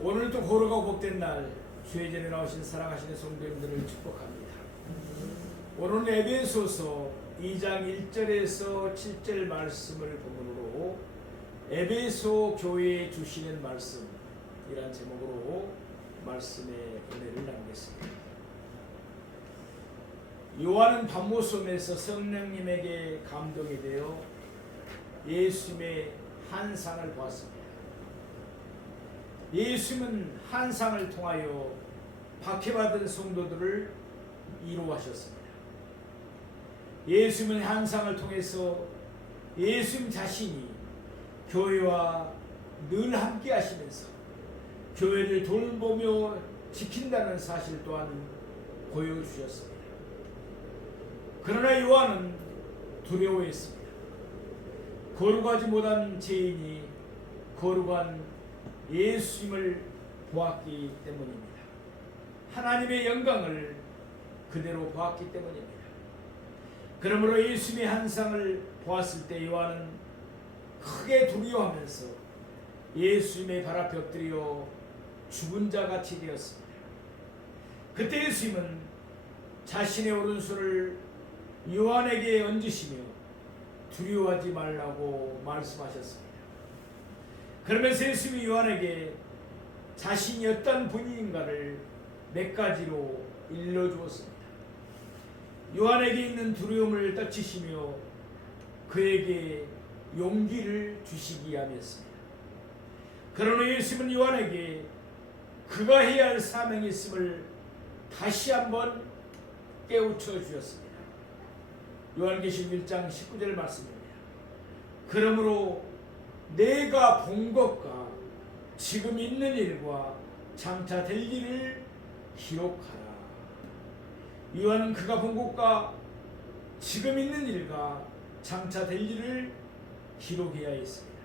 오늘도 고르고 복된 날 주의 전에 나오신 사랑하시는 성도님들을 축복합니다. 오늘 에베소서 2장 1절에서 7절 말씀을 본문으로 에베소 교회에 주시는 말씀 이란 제목으로 말씀의 은혜를 나누겠습니다. 요한은 밤모섬에서 성령님에게 감동이 되어 예수님의 한상을 보았습니다. 예수님은 한상을 통하여 박해받은 성도들을 이루하셨습니다. 예수님은 한상을 통해서 예수님 자신이 교회와 늘 함께 하시면서 교회를 돌보며 지킨다는 사실 또한 보여주셨습니다. 그러나 요한은 두려워했습니다. 거룩하지 못한 죄인이 거룩한 예수님을 보았기 때문입니다. 하나님의 영광을 그대로 보았기 때문입니다. 그러므로 예수님의 한상을 보았을 때 요한은 크게 두려워하면서 예수님의 발 앞에 엎드려 죽은 자 같이 되었습니다. 그때 예수님은 자신의 오른손을 요한에게 얹으시며 두려워하지 말라고 말씀하셨습니다. 그러면서 예수님이 요한에게 자신이 어떤 분인가를 몇 가지로 일러주었습니다. 요한에게 있는 두려움을 떨치시며 그에게 용기를 주시기 위함이었습니다. 그러나 예수님은 요한에게 그가 해야 할 사명이 있음을 다시 한번 깨우쳐 주셨습니다. 요한계시록 1장 19절 말씀입니다. 그러므로 내가 본 것과 지금 있는 일과 장차 될 일을 기록하라. 요한은 그가 본 것과 지금 있는 일과 장차 될 일을 기록해야 했습니다.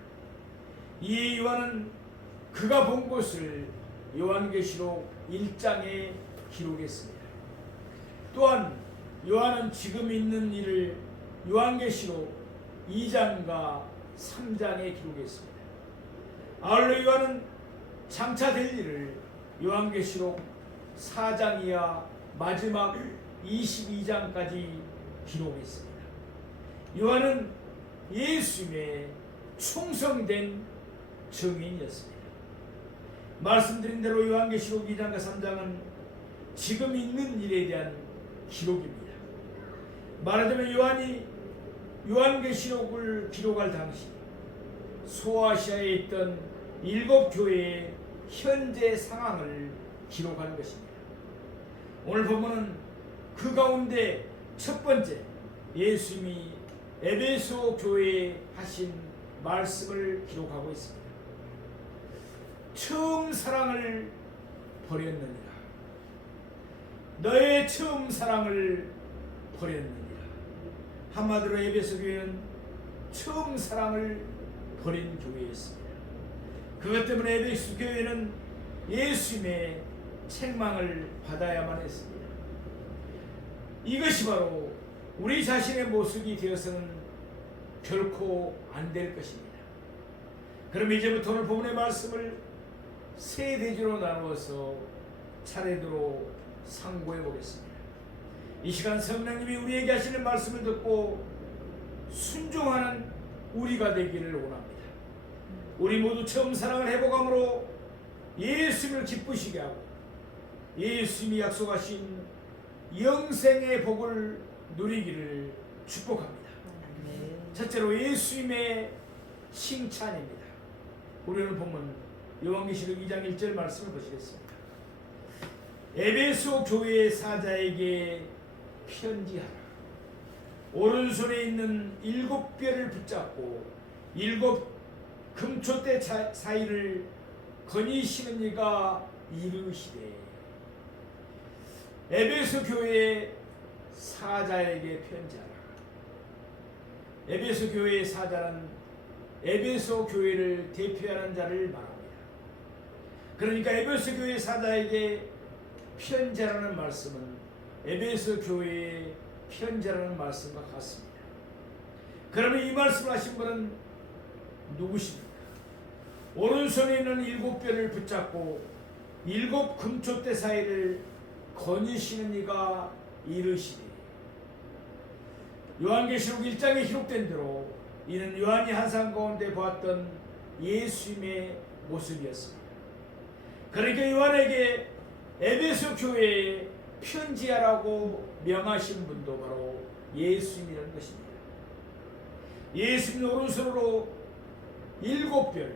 이 요한은 그가 본 것을 요한계시록 1장에 기록했습니다. 또한 요한은 지금 있는 일을 요한계시록 2장과 3장에 기록했습니다. 아울러 요한은 장차 될 일을 요한계시록 4장 이하 마지막 22장까지 기록했습니다. 요한은 예수님의 충성된 증인이었습니다. 말씀드린 대로 요한계시록 2장과 3장은 지금 있는 일에 대한 기록입니다. 말하자면 요한이 요한계시록을 기록할 당시 소아시아에 있던 일곱 교회의 현재 상황을 기록하는 것입니다. 오늘 본문은 그 가운데 첫 번째 예수님이 에베소 교회에 하신 말씀을 기록하고 있습니다. 처음 사랑을 버렸느니라. 너의 처음 사랑을 버렸느니라. 한마디로 에베소 교회는 처음 사랑을 버린 교회였습니다. 그것 때문에 에베소 교회는 예수님의 책망을 받아야만 했습니다. 이것이 바로 우리 자신의 모습이 되어서는 결코 안 될 것입니다. 그럼 이제부터 오늘 본문의 말씀을 세 대지로 나누어서 차례대로 상고해 보겠습니다. 이 시간 성령님이 우리에게 하시는 말씀을 듣고 순종하는 우리가 되기를 원합니다. 우리 모두 처음 사랑을 회복함으로 예수님을 기쁘시게 하고 예수님이 약속하신 영생의 복을 누리기를 축복합니다. 첫째로 예수님의 칭찬입니다. 우리는 보면 요한계시록 2장 1절 말씀을 보시겠습니다. 에베소 교회 사자에게 편지하라. 오른손에 있는 일곱 뼈를 붙잡고 일곱 금초대 사이를 거니시는 이가 이르시되 에베소 교회 사자에게 편지하라. 에베소 교회의 사자는 에베소 교회를 대표하는 자를 말합니다. 그러니까 에베소 교회 사자에게 편지라는 말씀은 에베소 교회의 편지라는 말씀과 같습니다. 그러면 이 말씀을 하신 분은 누구십니까? 오른손에 있는 일곱 뼈를 붙잡고 일곱 금초대 사이를 거니시는 이가 이르시되 요한계시록 1장에 기록된 대로 이는 요한이 한상 가운데 보았던 예수님의 모습이었습니다. 그러니까 요한에게 에베소 교회에 편지하라고 명하신 분도 바로 예수님이라는 것입니다. 예수님 오른손으로 일곱 별,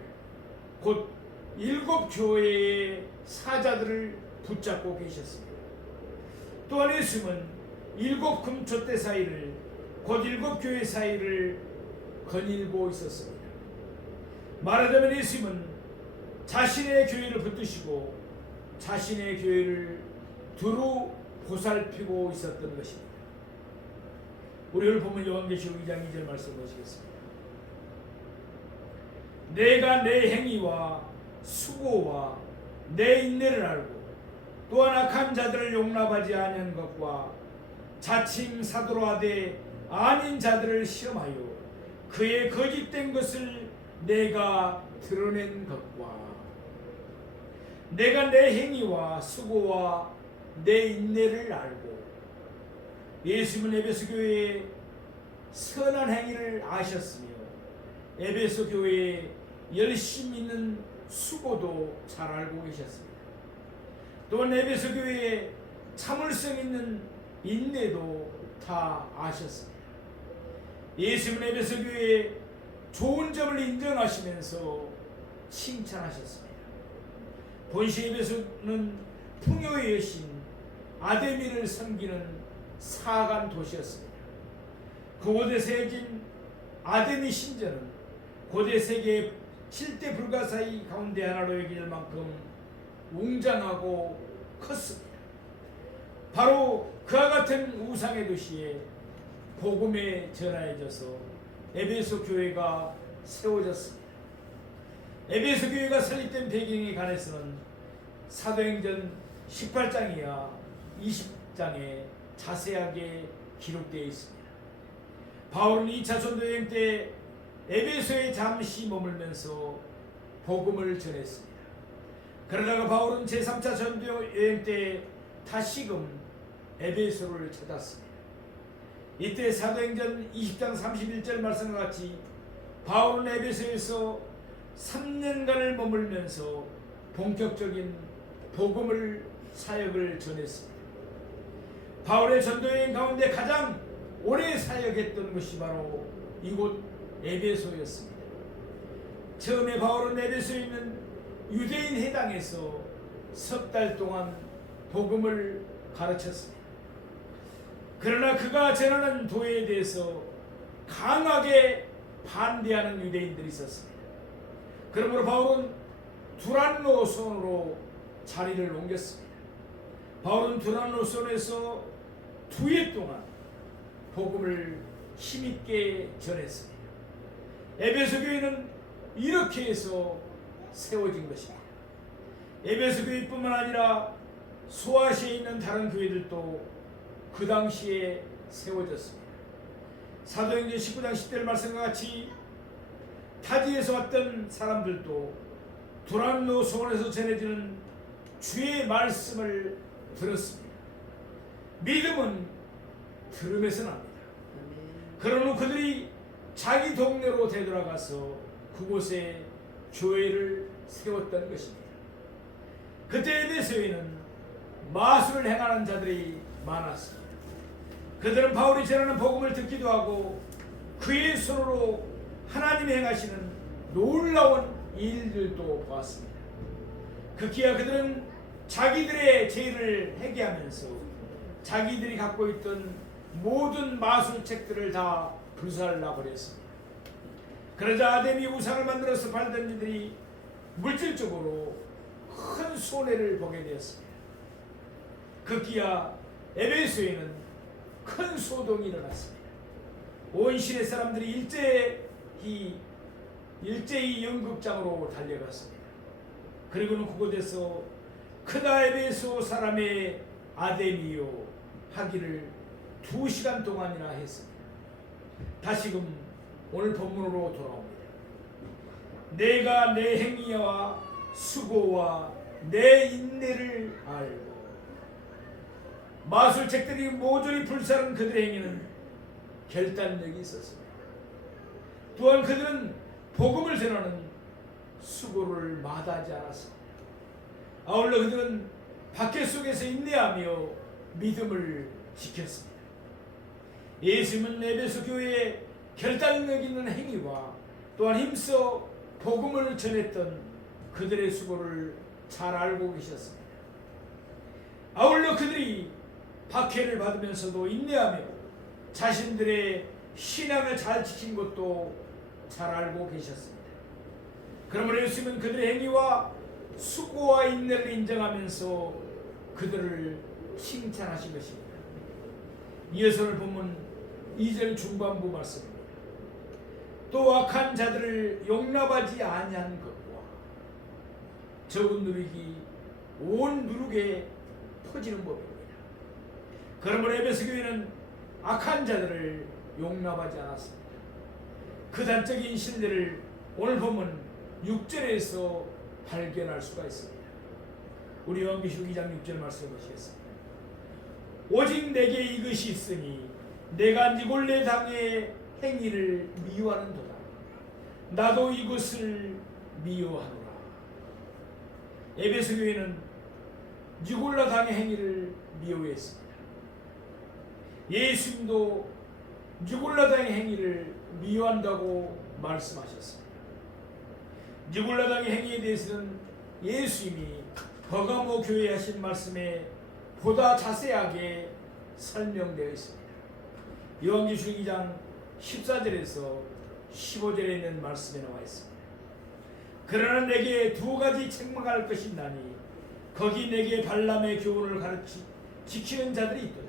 곧 일곱 교회의 사자들을 붙잡고 계셨습니다. 또한 예수님은 일곱 금초대 사이를 곧 일곱 교회 사이를 거닐고 있었습니다. 말하자면 예수님은 자신의 교회를 붙드시고 자신의 교회를 두루 보살피고 있었던 것입니다. 우리 오늘 보면 요한계시록 2장 2절 말씀 보시겠습니다. 내가 내 행위와 수고와 내 인내를 알고 또한 악한 자들을 용납하지 아니한 것과 자칭 사도로 하되 아닌 자들을 시험하여 그의 거짓된 것을 내가 드러낸 것과 내가 내 행위와 수고와 내 인내를 알고 예수님은 에베소 교회의 선한 행위를 아셨으며 에베소 교회에 열심 있는 수고도 잘 알고 계셨습니다. 또한 에베소 교회에 참을성 있는 인내도 다 아셨습니다. 예수님은 에베소 교회의 좋은 점을 인정하시면서 칭찬하셨습니다. 본시 에베소는 풍요의 여신 아데미를 섬기는 사간 도시였습니다. 그곳에 세진 아데미 신전은 고대 세계의 7대 불가사의 가운데 하나로 여길 만큼 웅장하고 컸습니다. 바로 그와 같은 우상의 도시에 복음에 전하여져서 에베소 교회가 세워졌습니다. 에베소 교회가 설립된 배경에 관해서는 사도행전 18장이야 20장에 자세하게 기록되어 있습니다. 바울은 2차 전도 여행 때 에베소에 잠시 머물면서 복음을 전했습니다. 그러다가 바울은 제3차 전도 여행 때 다시금 에베소를 찾았습니다. 이때 사도행전 20장 31절 말씀과 같이 바울은 에베소에서 3년간을 머물면서 본격적인 복음을 사역을 전했습니다. 바울의 전도여행 가운데 가장 오래 사역했던 것이 바로 이곳 에베소였습니다. 처음에 바울은 에베소에 있는 유대인 해당에서 석 달 동안 복음을 가르쳤습니다. 그러나 그가 전하는 도에 대해서 강하게 반대하는 유대인들이 있었습니다. 그러므로 바울은 두란노 손으로 자리를 옮겼습니다. 바울은 두란노 손에서 두 해 동안 복음을 힘있게 전했습니다. 에베소 교회는 이렇게 해서 세워진 것입니다. 에베소 교회뿐만 아니라 소아시에 있는 다른 교회들도 그 당시에 세워졌습니다. 사도행전 19장 10절 말씀과 같이 타지에서 왔던 사람들도 두란노 소원에서 전해지는 주의 말씀을 들었습니다. 믿음은 들음에서 납니다. 그러므로 그들이 자기 동네로 되돌아가서 그곳에 교회를 세웠던 것입니다. 그때 에베소에는 마술을 행하는 자들이 많았습니다. 그들은 바울이 전하는 복음을 듣기도 하고 그의 손으로 하나님이 행하시는 놀라운 일들도 보았습니다. 극기야 그들은 자기들의 죄를 회개하면서 자기들이 갖고 있던 모든 마술책들을 다 불살라 버렸습니다. 그러자 아데미 우상을 만들어서 팔던 이들이 물질적으로 큰 손해를 보게 되었습니다. 극기야 에베소에는 큰 소동이 일어났습니다. 온 시내 사람들이 일제히 일제히 연극장으로 달려갔습니다. 그리고는 그곳에서 크다 에베소 사람의 아데미요 하기를 두 시간 동안이나 했습니다. 다시금 오늘 본문으로 돌아옵니다. 내가 내 행위와 수고와 내 인내를 알고 마술책들이 모조리 불사른 그들의 행위는 결단력이 있었습니다. 또한 그들은 복음을 전하는 수고를 마다하지 않았습니다. 아울러 그들은 박해 속에서 인내하며 믿음을 지켰습니다. 예수님은 에베소 교회의 결단력 있는 행위와 또한 힘써 복음을 전했던 그들의 수고를 잘 알고 계셨습니다. 아울러 그들이 박해를 받으면서도 인내하며 자신들의 신앙을 잘 지킨 것도 잘 알고 계셨습니다. 그러므로 예수님은 그들의 행위와 수고와 인내를 인정하면서 그들을 칭찬하신 것입니다. 이어서를 보면 2절 중반부 말씀입니다. 또 악한 자들을 용납하지 아니한 것과 적은 누룩이 온 누룩에 퍼지는 법입니다. 그러므로 에베소 교회는 악한 자들을 용납하지 않았습니다. 그 단적인 신뢰를 오늘 보면 6절에서 발견할 수가 있습니다. 우리 요한계시록 2장 6절 말씀 보시겠습니다. 오직 내게 이것이 있으니 내가 니골레 당의 행위를 미워하는도다. 나도 이것을 미워하노라. 에베소 교회는 니골라 당의 행위를 미워했습니다. 예수님도 니골라 당의 행위를 미워한다고 말씀하셨습니다. 니골라 당의 행위에 대해서는 예수님이 버가모 교회에 하신 말씀에 보다 자세하게 설명되어 있습니다. 요한계시록 2장 14절에서 15절에 있는 말씀에 나와 있습니다. 그러나 내게 두 가지 책망할 것이 있나니 거기 내게 발람의 교훈을 가르치 지키는 자들이 있도다.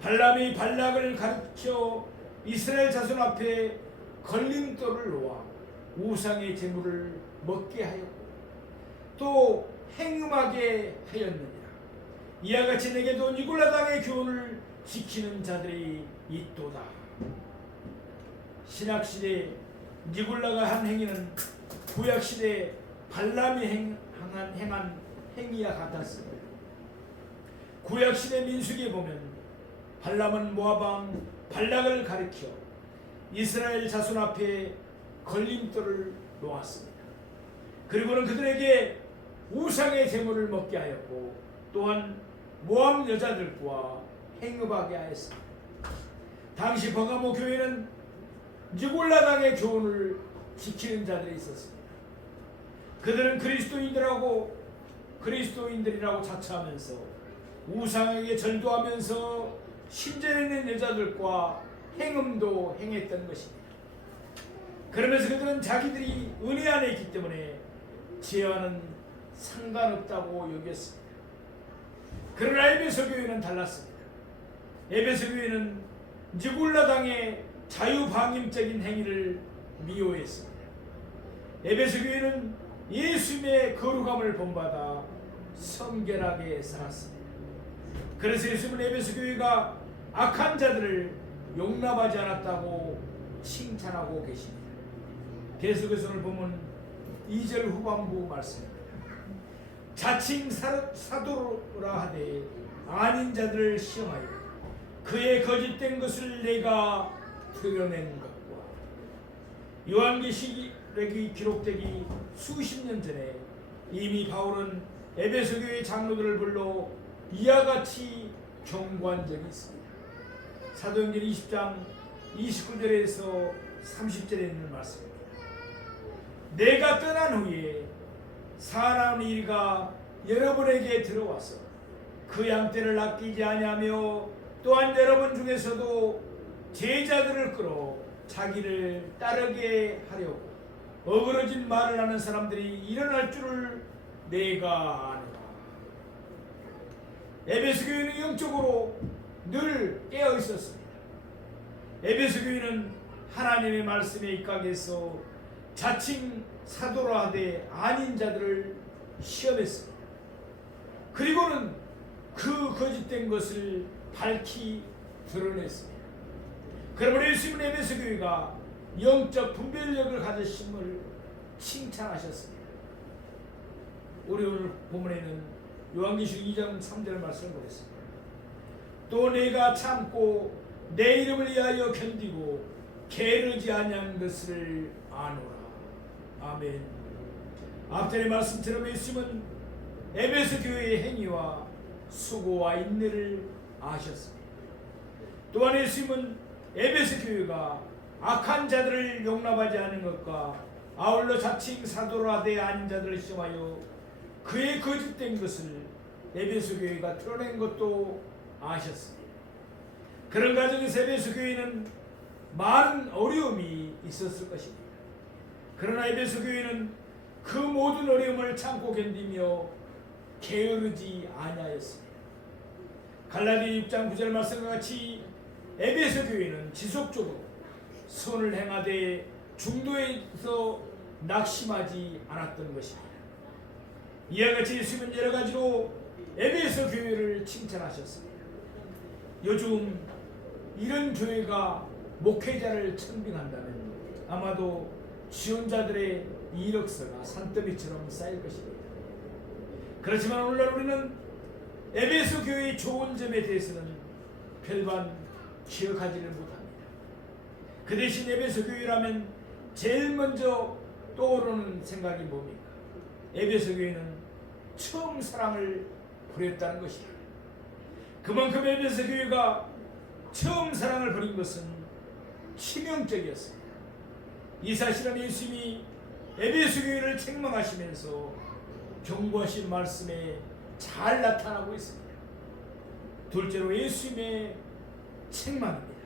발람이 발락을 가르쳐 이스라엘 자손 앞에 걸림돌을 놓아 우상의 제물을 먹게 하였고 또 행음하게 하였느니라. 이와 같이 내게도 니골라 당의 교훈을 지키는 자들이 있도다. 신약 시대 니골라가 한 행위는 구약 시대 발람이 행, 한, 행한 행위와 같았습니다. 구약 시대 민수기에 보면 발람은 모아방 발락을 가리켜 이스라엘 자손 앞에 걸림돌을 놓았습니다. 그리고는 그들에게 우상의 제물을 먹게 하였고 또한 모함 여자들과 행업하게 하였습니다. 당시 버가모 교회는 니골라당의 교훈을 지키는 자들이 있었습니다. 그들은 그리스도인들하고 그리스도인들이라고 자처하면서 우상에게 절도하면서 신전에 있는 여자들과 행음도 행했던 것입니다. 그러면서 그들은 자기들이 은혜 안에 있기 때문에 죄와는 상관없다고 여겼습니다. 그러나 에베소 교회는 달랐습니다. 에베소 교회는 니골라 당의 자유방임적인 행위를 미워했습니다. 에베소 교회는 예수님의 거룩함을 본받아 성결하게 살았습니다. 그래서 예수님은 에베소 교회가 악한 자들을 용납하지 않았다고 칭찬하고 계십니다. 계속해서 오늘 보면 2절 후반부 말씀입니다. 자칭 사, 사도라 하되 아닌 자들을 시험하여 그의 거짓된 것을 내가 드러낸 것과 요한계시록이 기록되기 수십 년 전에 이미 바울은 에베소 교회 장로들을 불러 이와 같이 경고한 적이 있습니다. 사도행전 20장 29절에서 30절에 있는 말씀입니다. 내가 떠난 후에 사나운 이가 여러분에게 들어와서 그 양떼를 아끼지 아니하며 또한 여러분 중에서도 제자들을 끌어 자기를 따르게 하려고 어그러진 말을 하는 사람들이 일어날 줄을 내가 아노라. 에베소 교회는 영적으로 늘 깨어 있었습니다. 에베소 교회는 하나님의 말씀에 입각해서 자칭 사도라 하되 아닌 자들을 시험했습니다. 그리고는 그 거짓된 것을 밝히 드러냈습니다. 그러므로 예수님은 에베소 교회가 영적 분별력을 가졌음을 칭찬하셨습니다. 우리 오늘 본문에는 요한계시록 2장 3절 말씀을 보겠습니다. 또 내가 참고 내 이름을 위하여 견디고 게으르지 아니한 것을 아노라. 아멘. 앞전의 말씀처럼 예수님은 에베소 교회의 행위와 수고와 인내를 아셨습니다. 또한 예수님은 에베소 교회가 악한 자들을 용납하지 않은 것과 아울러 자칭 사도라 되 아닌 자들을 시험하여 그의 거짓된 것을 에베소 교회가 드러낸 것도 아셨습니다. 그런 과정에서 에베소 교회는 많은 어려움이 있었을 것입니다. 그러나 에베소 교회는 그 모든 어려움을 참고 견디며 게으르지 아니하였습니다. 갈라디 6장 9절 말씀과 같이 에베소 교회는 지속적으로 선을 행하되 중도에서 낙심하지 않았던 것입니다. 이와 같이 예수님은 여러 가지로 에베소 교회를 칭찬하셨습니다. 요즘 이런 교회가 목회자를 천빙한다면 아마도 지원자들의 이력서가 산더미처럼 쌓일 것입니다. 그렇지만 오늘날 우리는 에베소 교회의 좋은 점에 대해서는 별반 기억하지를 못합니다. 그 대신 에베소 교회라면 제일 먼저 떠오르는 생각이 뭡니까? 에베소 교회는 처음 사랑을 버렸다는 것입니다. 그만큼 에베소 교회가 처음 사랑을 버린 것은 치명적이었습니다. 이 사실은 예수님이 에베소 교회를 책망하시면서 경고하신 말씀에 잘 나타나고 있습니다. 둘째로 예수님의 책망입니다.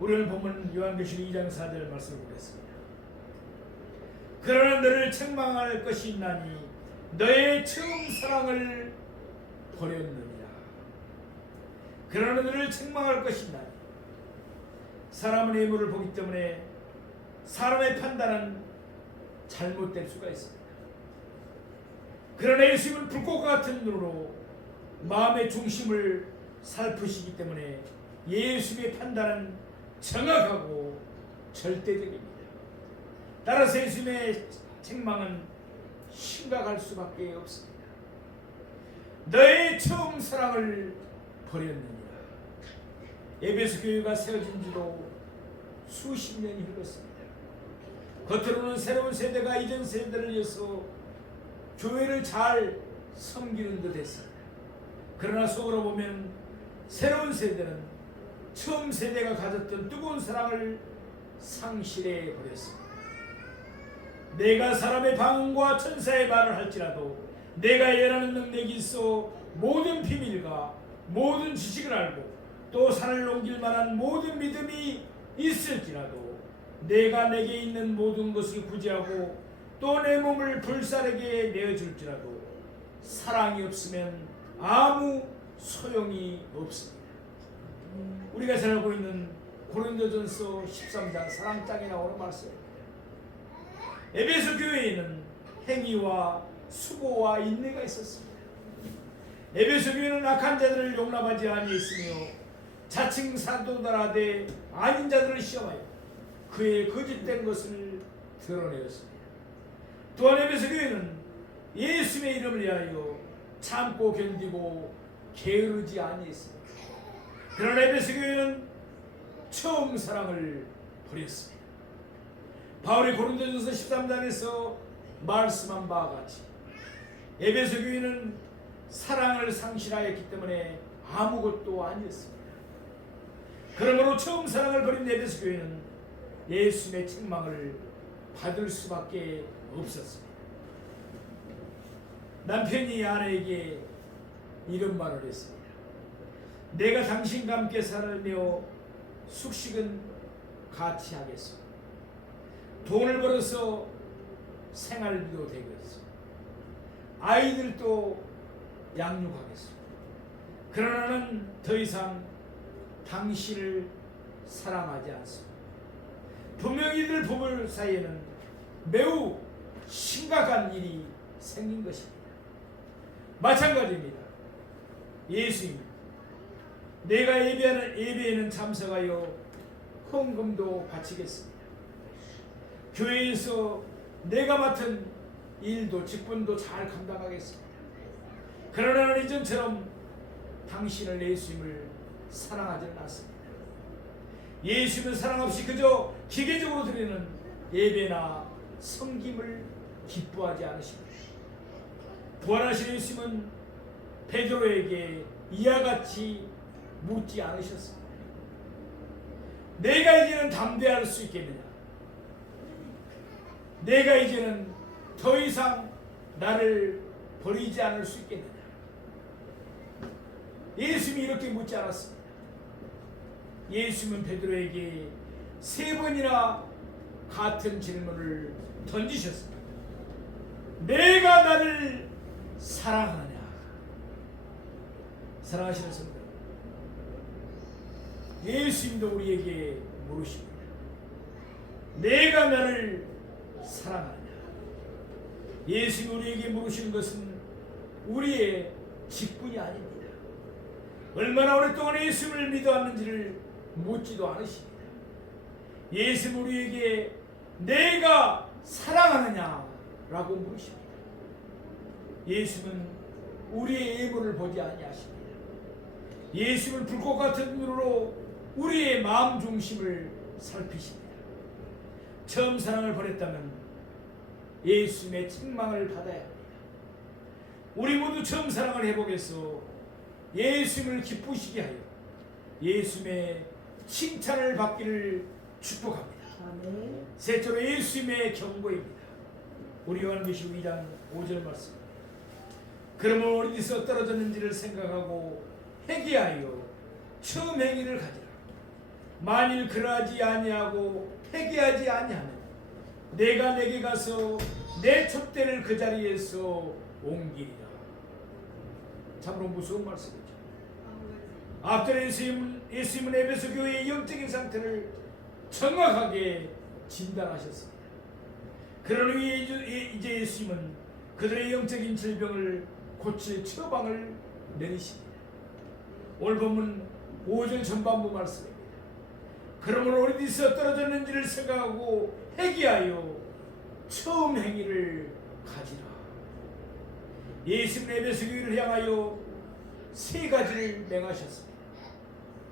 우리는 보면 요한계시록 2장 4절 말씀을 보겠습니다. 그러나 너를 책망할 것이 있나니 너의 처음 사랑을 버렸느니라. 그러나 너를 책망할 것이 있나니 사람은 예물을 보기 때문에 사람의 판단은 잘못될 수가 있습니다. 그러나 예수님은 불꽃과 같은 눈으로 마음의 중심을 살피시기 때문에 예수님의 판단은 정확하고 절대적입니다. 따라서 예수님의 책망은 심각할 수밖에 없습니다. 너의 처음 사랑을 버렸느니라. 에베소 교회가 세워진 지도 수십 년이 흘렀습니다. 겉으로는 새로운 세대가 이전 세대를 이어서 교회를 잘 섬기는 듯 했습니다. 그러나 속으로 보면 새로운 세대는 처음 세대가 가졌던 뜨거운 사랑을 상실해 버렸습니다. 내가 사람의 방언과 천사의 말을 할지라도 내가 예라는 능력이 있어 모든 비밀과 모든 지식을 알고 또 산을 넘길 만한 모든 믿음이 있을지라도 내가 내게 있는 모든 것을 구제하고 또 내 몸을 불사르게 내어줄지라도 사랑이 없으면 아무 소용이 없습니다. 우리가 잘 알고 있는 고린도전서 13장 사랑장에 나오는 말씀입니다. 에베소 교회에는 행위와 수고와 인내가 있었습니다. 에베소 교회는 악한 자들을 용납하지 아니했으며 자칭 사도들하되 아닌 자들을 시험하여 그의 거짓된 것을 드러내었습니다. 또한 에베소 교회는 예수의 이름을 위하여 참고 견디고 게으르지 아니했습니다. 그러나 에베소 교회는 처음 사랑을 버렸습니다. 바울이 고린도전서 13장에서 말씀한 바와 같이 에베소 교회는 사랑을 상실하였기 때문에 아무것도 아니었습니다. 그러므로 처음 사랑을 버린 에베소 교회는 예수님의 책망을 받을 수밖에 없었습니다. 남편이 아내에게 이런 말을 했습니다. 내가 당신과 함께 살며 숙식은 같이 하겠소. 돈을 벌어서 생활비도 되겠소. 아이들도 양육하겠소. 그러나 나는 더 이상 당신을 사랑하지 않습니다. 분명히 이들 부부 사이에는 매우 심각한 일이 생긴 것입니다. 마찬가지입니다. 예수입니다. 내가 예배하는 예배에는 참석하여 헌금도 바치겠습니다. 교회에서 내가 맡은 일도 직분도 잘 감당하겠습니다. 그러나 이전처럼 당신을 예수님을 사랑하지는 않습니다. 예수님은 사랑 없이 그저 기계적으로 드리는 예배나 성김을 기뻐하지 않으십니다. 부활하신 예수님은 베드로에게 이와 같이 묻지 않으셨습니다. 내가 이제는 담대할 수 있겠느냐? 내가 이제는 더 이상 나를 버리지 않을 수 있겠느냐? 예수님이 이렇게 묻지 않았습니다. 예수님은 베드로에게 세 번이나 같은 질문을 던지셨습니다. 내가 나를 사랑하느냐? 사랑하시는 성도 예수님도 우리에게 물으십니다. 내가 나를 사랑하느냐? 예수님 우리에게 물으시는 것은 우리의 직분이 아닙니다. 얼마나 오랫동안 예수님을 믿어왔는지를 묻지도 않으십니다. 예수님 우리에게 내가 사랑하느냐라고 물으십니다. 예수는 우리의 예물을 보지 아니하십니다. 예수를 불꽃 같은 눈으로 우리의 마음 중심을 살피십니다. 처음 사랑을 버렸다면 예수님의 책망을 받아야 합니다. 우리 모두 처음 사랑을 해보겠소. 예수님을 기쁘시게 하여 예수님의 칭찬을 받기를 축복합니다. 아멘. 셋째로 예수님의 경고입니다. 우리 요한계시록 2장 5절 말씀. 그러면 어디서 떨어졌는지를 생각하고 회개하여 처음 행위를 가지라. 만일 그러하지 아니하고 회개하지 아니하면 내가 내게 가서 내 촛대를 그 자리에서 옮기리라. 참으로 무서운 말씀이죠. 앞전 예수님, 예수님은 에베소 교회의 영적인 상태를 정확하게 진단하셨습니다. 그런 후에 이제- 예수님은 그들의 영적인 질병을 고칠 처방을 내리십니다. 오늘 본문 5절 전반부 말씀입니다. 그러므로 어디서 떨어졌는지를 생각하고 회개하여 처음 행위를 가지라. 예수님 에베소 교회를 향하여 세 가지를 맹하셨습니다.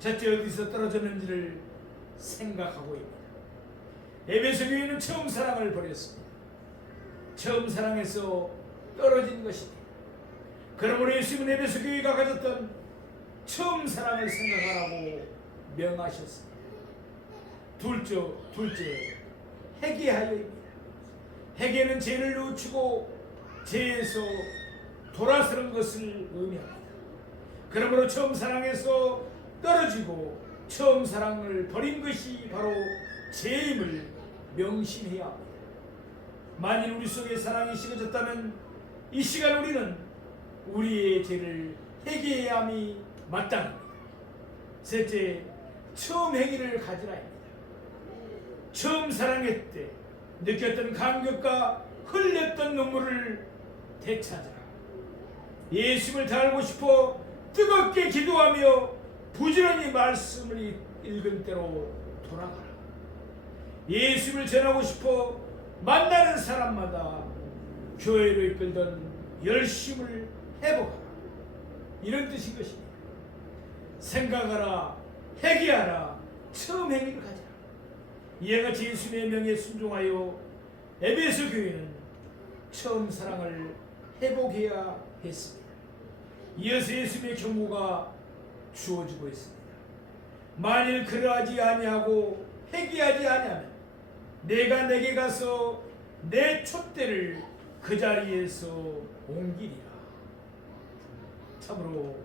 첫째 어디서 떨어졌는지를 생각하고 입니다. 에베소 교회는 처음 사랑을 버렸습니다. 처음 사랑에서 떨어진 것입니다. 그러므로 예수님은 에베소 교회가 가졌던 처음 사랑을 생각하라고 명하셨습니다. 둘째, 둘째 회개하여입니다. 회개는 죄를 늦추고 죄에서 돌아서는 것을 의미합니다. 그러므로 처음 사랑에서 떨어지고 처음 사랑을 버린 것이 바로 죄임을 명심해야 합니다. 만일 우리 속에 사랑이 식어졌다면 이 시간 우리는 우리의 죄를 회개해야 함이 마땅합니다. 셋째, 처음 행위를 가지라입니다. 처음 사랑할 때 느꼈던 감격과 흘렸던 눈물을 되찾아라. 예수를 닮고 싶어 뜨겁게 기도하며 부지런히 말씀을 읽- 읽은 대로 돌아가라. 예수를 전하고 싶어 만나는 사람마다 교회로 이끌던 열심을 해보라. 이런 뜻인 것입니다. 생각하라, 회개하라, 처음 행위를 가져라. 이와 같이 예수님의 명에 순종하여 에베소 교회는 처음 사랑을 회복해야 했습니다. 이어서 예수님의 경고가 주어지고 있습니다. 만일 그러하지 아니하고 회개하지 아니하면 내가 내게 가서 내 촛대를 그 자리에서 옮기리라. 참으로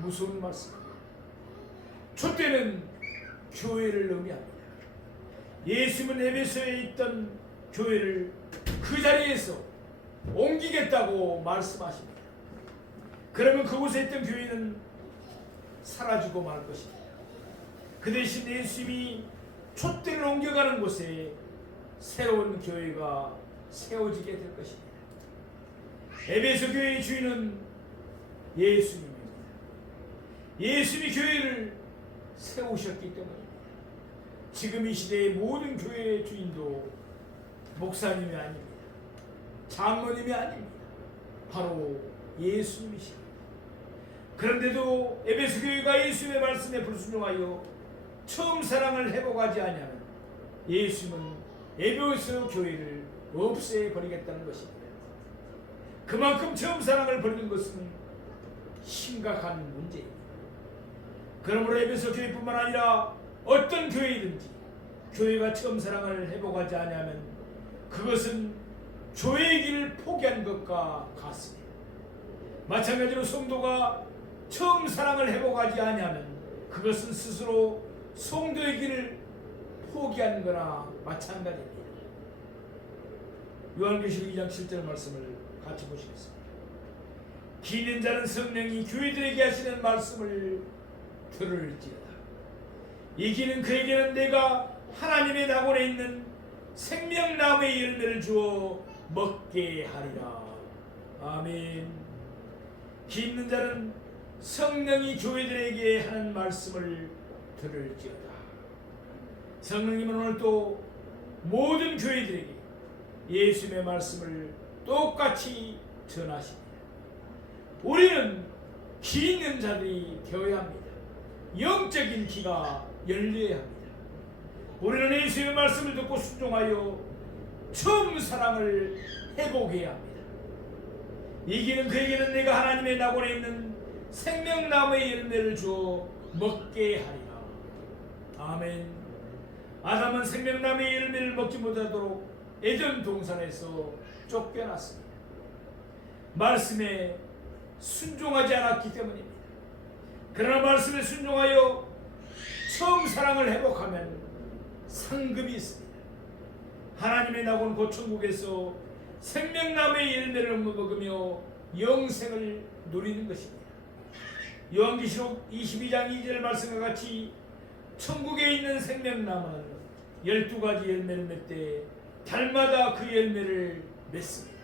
무서운 말씀입니다. 촛대는 교회를 의미합니다. 예수님은 에베소에 있던 교회를 그 자리에서 옮기겠다고 말씀하십니다. 그러면 그곳에 있던 교회는 사라지고 말 것입니다. 그 대신 예수님이 촛대를 옮겨가는 곳에 새로운 교회가 세워지게 될 것입니다. 에베소 교회의 주인은 예수님입니다. 예수님이 교회를 세우셨기 때문입니다. 지금 이 시대의 모든 교회의 주인도 목사님이 아닙니다. 장모님이 아닙니다. 바로 예수님이십니다. 그런데도 에베소 교회가 예수님의 말씀에 불순종하여 처음 사랑을 회복하지 아니하면 예수님은 에베소 교회를 없애 버리겠다는 것입니다. 그만큼 처음 사랑을 버리는 것은 심각한 문제입니다. 그러므로 에베소 교회뿐만 아니라 어떤 교회든지 교회가 처음 사랑을 회복하지 아니하면 그것은 교회의 길을 포기한 것과 같습니다. 마찬가지로 성도가 처음 사랑을 회복하지 아니하면 그것은 스스로 성도의 길을 포기한 거나 마찬가지입니다. 요한계시록 2장 7절 말씀을 같이 보시겠습니다. 기는 자는 성령이 교회들에게 하시는 말씀을 들을지어다. 이 기는 그에게는 내가 하나님의 낙원에 있는 생명나무의 열매를 주어 먹게 하리라. 아멘. 기 있는 자는 성령이 교회들에게 하는 말씀을 들을지어다. 성령님은 오늘 또 모든 교회들에게 예수님의 말씀을 똑같이 전하십니다. 우리는 기 있는 자들이 되어야 합니다. 영적인 기가 열려야 합니다. 우리는 예수의 말씀을 듣고 순종하여 처음 사랑을 회복해야 합니다. 이 길은 그에게는 내가 하나님의 낙원에 있는 생명나무의 열매를 주어 먹게 하리라. 아멘. 아담은 생명나무의 열매를 먹지 못하도록 에덴 동산에서 쫓겨났습니다. 말씀에 순종하지 않았기 때문입니다. 그러나 말씀에 순종하여 처음 사랑을 회복하면 상급이 있습니다. 하나님의 낙원 곧 천국에서 생명나무의 열매를 먹으며 영생을 누리는 것입니다. 요한계시록 22장 2절 말씀과 같이 천국에 있는 생명나무는 열두 가지 열매를 맺되 달마다 그 열매를 맺습니다.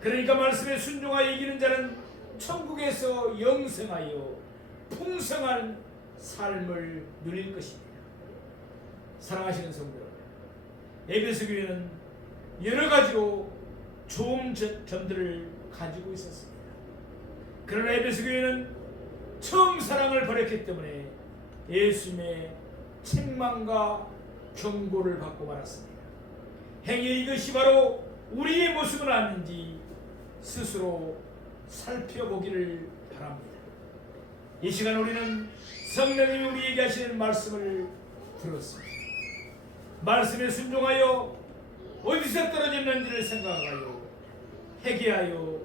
그러니까 말씀에 순종하여 이기는 자는 천국에서 영생하여 풍성한 삶을 누릴 것입니다. 사랑하시는 성도 에베소 교회는 여러 가지로 좋은 점- 점들을 가지고 있었습니다. 그러나 에베소 교회는 처음 사랑을 버렸기 때문에 예수님의 책망과 경고를 받고 말았습니다. 행여 이것이 바로 우리의 모습은 아닌지 스스로 살펴보기를 바랍니다. 이 시간 우리는 성령님이 우리에게 하시는 말씀을 들었습니다. 말씀에 순종하여 어디서 떨어졌는지를 생각하여 회개하여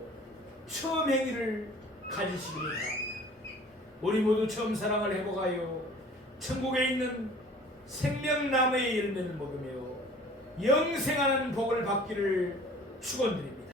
처음 행위를 가지시기를 바랍니다. 우리 모두 처음 사랑을 회복하여 천국에 있는 생명나무의 열매를 먹으며 영생하는 복을 받기를 축원드립니다.